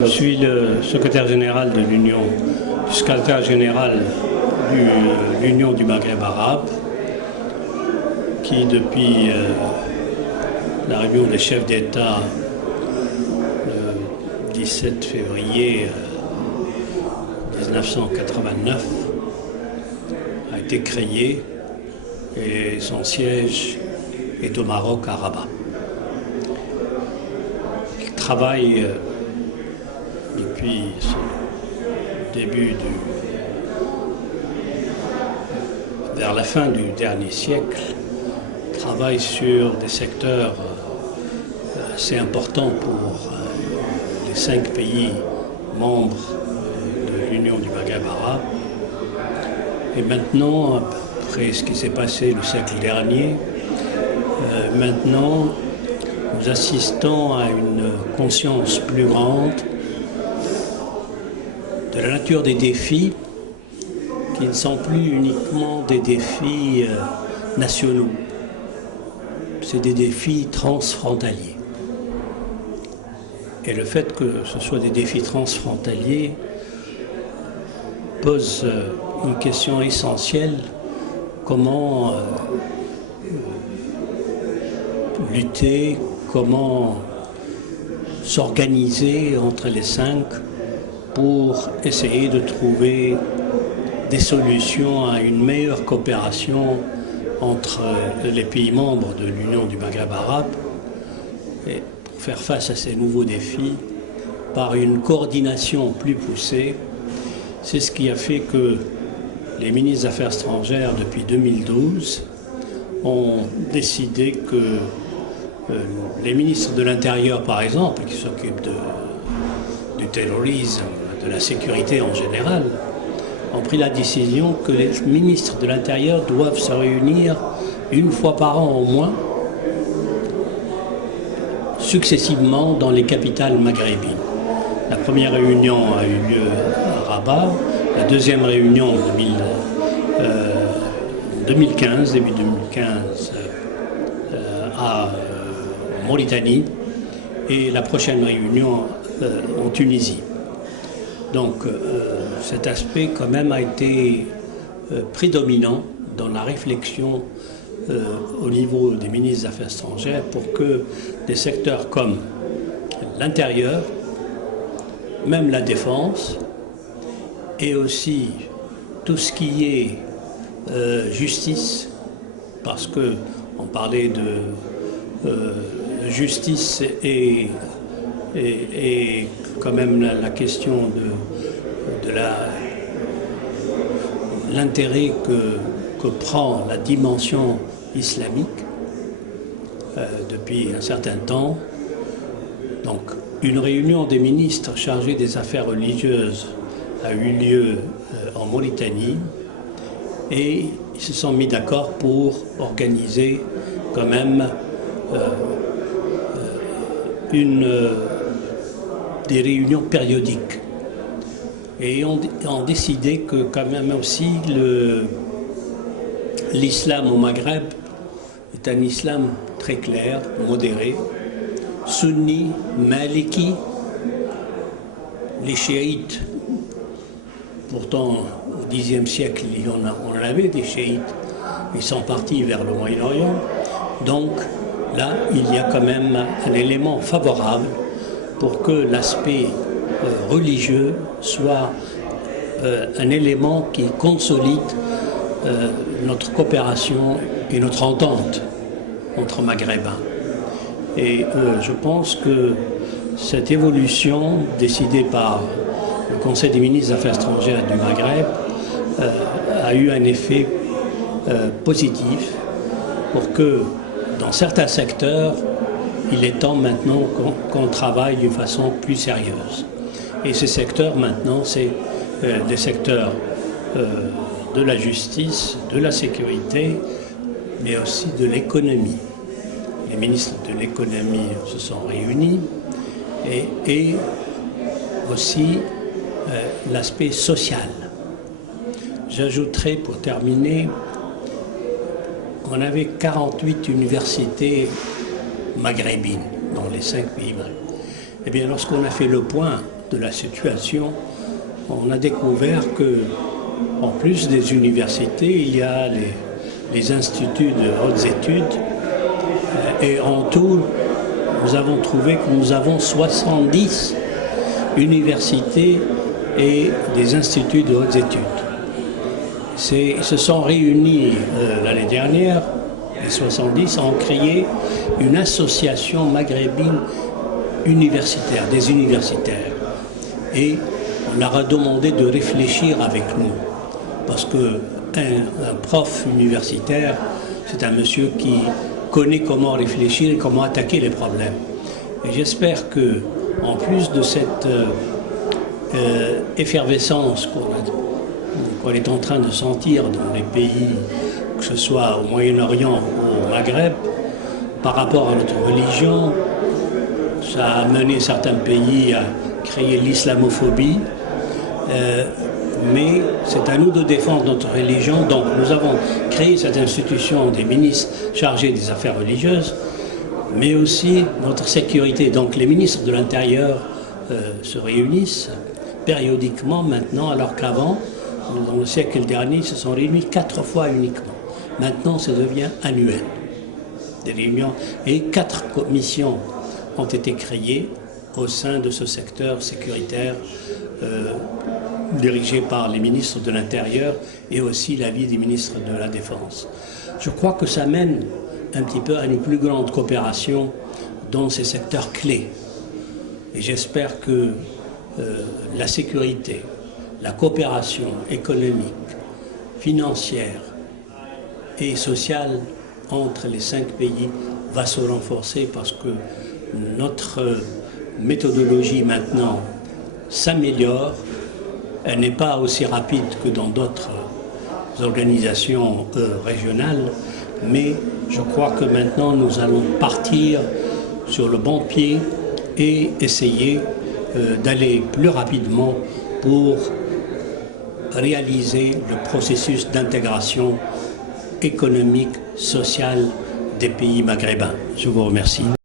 Je suis le secrétaire général de l'Union, du secrétaire général de l'Union du Maghreb arabe, qui depuis la réunion des chefs d'État le 17 février 1989 a été créé et son siège est au Maroc, à Rabat. Il travaille depuis le début vers la fin du dernier siècle, travaille sur des secteurs assez importants pour les 5 pays membres de l'Union du Maghreb arabe. Et maintenant, après ce qui s'est passé le siècle dernier, maintenant nous assistons à une conscience plus grande de la nature des défis qui ne sont plus uniquement des défis nationaux, c'est des défis transfrontaliers. Et le fait que ce soit des défis transfrontaliers pose une question essentielle: comment lutter, comment s'organiser entre les 5 pour essayer de trouver des solutions à une meilleure coopération entre les pays membres de l'Union du Maghreb arabe, et pour faire face à ces nouveaux défis par une coordination plus poussée. C'est ce qui a fait que les ministres des Affaires étrangères, depuis 2012, ont décidé que les ministres de l'Intérieur, par exemple, qui s'occupent du terrorisme, de la sécurité en général, ont pris la décision que les ministres de l'Intérieur doivent se réunir une fois par an au moins, successivement dans les capitales maghrébines. La première réunion a eu lieu à Rabat, la deuxième réunion en 2015, début 2015, à Mauritanie, et la prochaine réunion en Tunisie. Donc cet aspect quand même a été prédominant dans la réflexion au niveau des ministres des Affaires étrangères pour que des secteurs comme l'intérieur, même la défense, et aussi tout ce qui est justice, parce qu'on parlait de justice et quand même la question de l'intérêt que prend la dimension islamique depuis un certain temps. Donc une réunion des ministres chargés des affaires religieuses a eu lieu en Mauritanie, et ils se sont mis d'accord pour organiser quand même des réunions périodiques, et ont décidé que quand même aussi l'islam au Maghreb est un islam très clair, modéré, sunni, maliki. Les chiites, pourtant au Xe siècle on avait des chiites, ils sont partis vers le Moyen-Orient. Donc là il y a quand même un élément favorable pour que l'aspect religieux soit un élément qui consolide notre coopération et notre entente entre Maghrébins. Et je pense que cette évolution décidée par le Conseil des ministres des Affaires étrangères du Maghreb a eu un effet positif pour que dans certains secteurs, il est temps maintenant qu'on travaille d'une façon plus sérieuse. Et ces secteurs maintenant, c'est des secteurs de la justice, de la sécurité, mais aussi de l'économie. Les ministres de l'économie se sont réunis, et aussi l'aspect social. J'ajouterai pour terminer, on avait 48 universités maghrébines dans les 5 pays maghrébins. Eh bien, lorsqu'on a fait le point de la situation, on a découvert que, en plus des universités, il y a les instituts de hautes études. Et en tout, nous avons trouvé que nous avons 70 universités et des instituts de hautes études. Ils se sont réunis l'année dernière, les 70 ont créé une association maghrébine universitaire, des universitaires. Et on leur a demandé de réfléchir avec nous. Parce qu'un prof universitaire, c'est un monsieur qui connaît comment réfléchir et comment attaquer les problèmes. Et j'espère que, en plus de cette effervescence qu'on est en train de sentir dans les pays, que ce soit au Moyen-Orient ou au Maghreb, par rapport à notre religion, ça a mené certains pays à créer l'islamophobie, mais c'est à nous de défendre notre religion. Donc nous avons créé cette institution des ministres chargés des affaires religieuses, mais aussi notre sécurité. Donc les ministres de l'Intérieur se réunissent périodiquement maintenant, alors qu'avant, dans le siècle dernier, ils se sont réunis 4 fois uniquement. Maintenant, ça devient annuel. Des réunions et 4 commissions ont été créées au sein de ce secteur sécuritaire dirigé par les ministres de l'Intérieur et aussi l'avis des ministres de la Défense. Je crois que ça mène un petit peu à une plus grande coopération dans ces secteurs clés. Et j'espère que la sécurité, la coopération économique, financière et sociale entre les 5 pays va se renforcer parce que notre méthodologie maintenant s'améliore. Elle n'est pas aussi rapide que dans d'autres organisations régionales, mais je crois que maintenant nous allons partir sur le bon pied et essayer d'aller plus rapidement pour réaliser le processus d'intégration économique, sociale des pays maghrébins. Je vous remercie.